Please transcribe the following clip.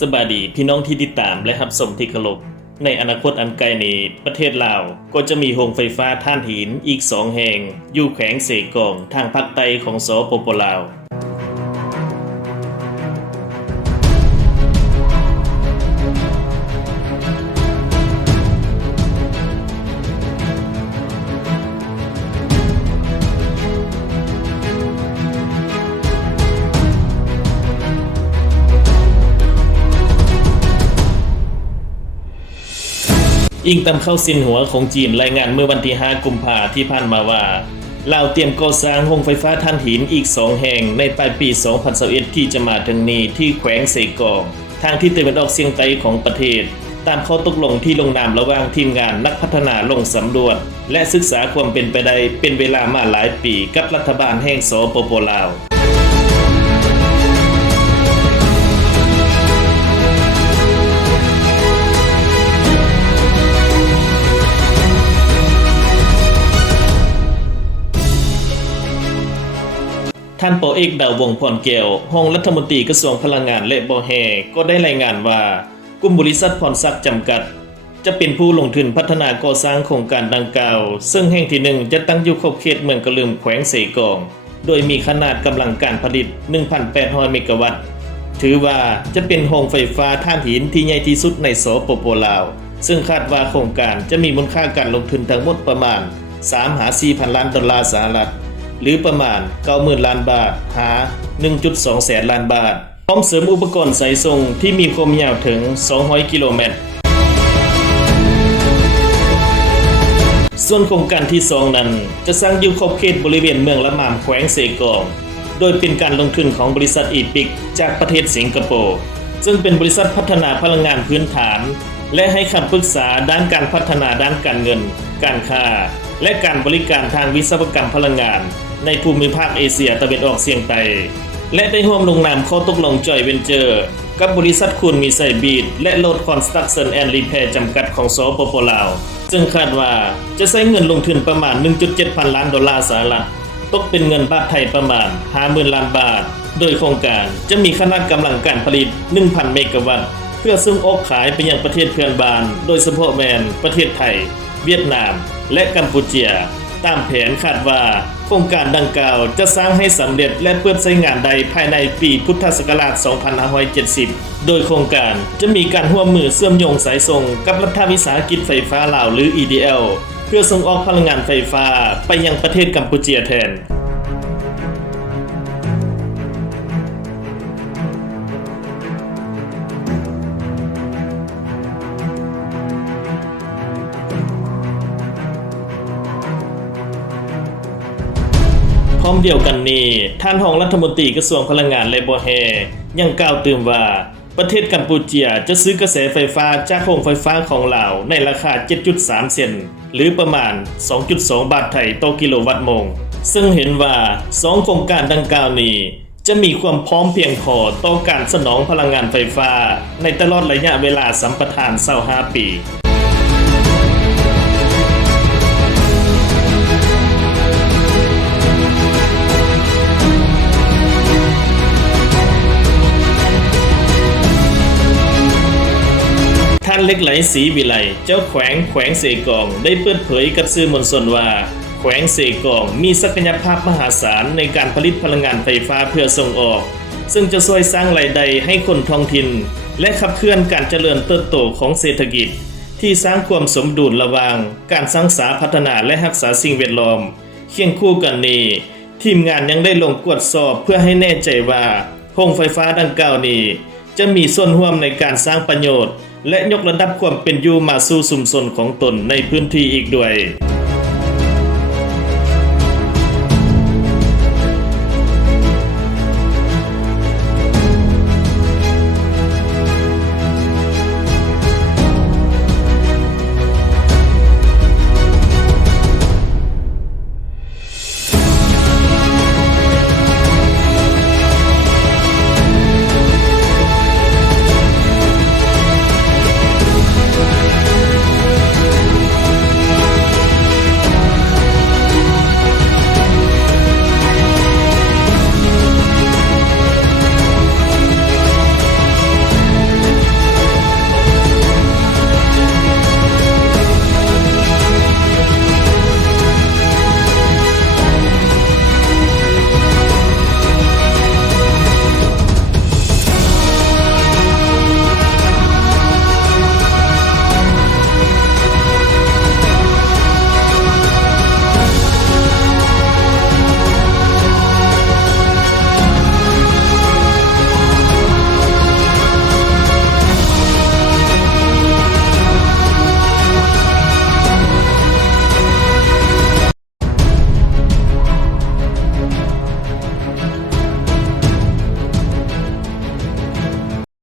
สบายดีพี่น้องที่ติดตามและรับชมที่เคารพในอนาคตอันไกลนี้ประเทศลาวก็จะมีโรงไฟฟ้าถ่านหินอีก2แห่งอยู่แขวงเสกองทางภาคใต้ของสปป.ลาวอิงตามเข้าสินหัวของจีนรายงานเมื่อวันที่5 กุมภาพันธ์ที่ผ่านมาว่าลาวเตรียมก่อสร้างโรงไฟฟ้าถ่านหินอีก2แห่งในปลายปี 2021 ที่จะมาถึงนี้ที่แขวงเสกองทางทิศตะวันออกเฉียงใต้ของประเทศตามข้อตกลงที่ลงนามระหว่างทีมงานนักพัฒนาลงสำรวจและศึกษาความเป็นไปได้เป็นเวลามาหลายปีกับรัฐบาลแห่งสปป.ลาวท่านป.เอกดาววงศ์พรแก้วรองรัฐมนตรีกระทรวงพลังงานและบ่อแห่ก็ได้รายงานว่ากลุ่มบริษัทพรศักดิ์จำกัดจะเป็นผู้ลงทุนพัฒนาก่อสร้างโครงการดังกล่าวซึ่งแห่งที่1จะตั้งอยู่ขอบเขตเมืองกะลืมแขวงเสกองโดยมีขนาดกำลังการผลิต 1,800 เมกะวัตต์ถือว่าจะเป็นโรงไฟฟ้าถ่านหินที่ใหญ่ที่สุดในสปป.ลาวซึ่งคาดว่าโครงการจะมีมูลค่าการลงทุนทั้งหมดประมาณ 3-4,000 ล้านดอลลาร์สหรัฐหรือประมาณ 90,000 ล้านบาทหา 1.2 แสนล้านบาทพร้อมเสริมอุปกรณ์สายส่งที่มีความยาวถึง 200 กิโลเมตรส่วนโครงการที่ 2 นั้นจะสร้างอยู่ขอบเขตบริเวณเมืองละมามแขวงเสกองโดยเป็นการลงทุนของบริษัทอีปิกจากประเทศสิงคโปร์ซึ่งเป็นบริษัทพัฒนาพลังงานพื้นฐานและให้คำปรึกษาด้านการพัฒนาด้านการเงินการค้าและการบริการทางวิศวกรรมพลังงานในภูมิภาคเอเชียตะวันออกเฉียงใต้และได้ร่วมลงนามข้อตกลงจอยเวนเจอร์กับบริษัทคุณมีไซบีดและโลดคอนสตรัคชั่นแอนด์รีแพร์จำกัดของสปป.ลาวซึ่งคาดว่าจะใช้เงินลงทุนประมาณ 1.7 พันล้านดอลลาร์สหรัฐตกเป็นเงินบาทไทยประมาณ 50,000 ล้านบาทโดยโครงการจะมีขนาดกำลังการผลิต 1,000 เมกะวัตต์เพื่อส่งออกขายไปยังประเทศเพื่อนบ้านโดยเฉพาะแมนประเทศไทยเวียดนามและกัมพูชาตามแผนคาดว่าโครงการดังกล่าวจะสร้างให้สำเร็จและเปิดใช้งานได้ภายในปีพุทธศักราช 2570 โดยโครงการจะมีการร่วมมือเชื่อมโยงสายส่งกับรัฐวิสาหกิจไฟฟ้าลาวหรือ EDL เพื่อส่งออกพลังงานไฟฟ้าไปยังประเทศกัมพูชาแทนพร้อมเดียวกันนี้ท่านรองรัฐมนตรีกระทรวงพลังงานและบ่อแห่ยังกล่าวเติมว่าประเทศกัมพูชาจะซื้อกระแสไฟฟ้าจากโรงไฟฟ้าของลาวในราคา 7.3 เซนต์หรือประมาณ 2.2 บาทไทยต่อกิโลวัตต์โมงซึ่งเห็นว่า2โครงการดังกล่าวนี้จะมีความพร้อมเพียงพอต่อการสนองพลังงานไฟฟ้าในตลอดระยะเวลาสัมปทาน25 ปีท่านเล็กไหลศรีวิไลเจ้าแขวงเสกองได้เปิดเผยกับสื่อมวลชนว่าแขวงเสกองมีศักยภาพมหาศาลในการผลิตพลังงานไฟฟ้าเพื่อส่งออกซึ่งจะช่วยสร้างรายได้ให้คนท้องถิ่นและขับเคลื่อนการเจริญเติบโตของเศรษฐกิจที่สร้างความสมดุลระหว่างการสร้างสรรค์พัฒนาและรักษาสิ่งแวดล้อมเคียงคู่กันนี้ทีมงานยังได้ลงตรวจสอบเพื่อให้แน่ใจว่าโรงไฟฟ้าดังกล่าวนี้จะมีส่วนร่วมในการสร้างประโยชน์และยกระดับความเป็นอยู่มาสู่ชุมชนของตนในพื้นที่อีกด้วย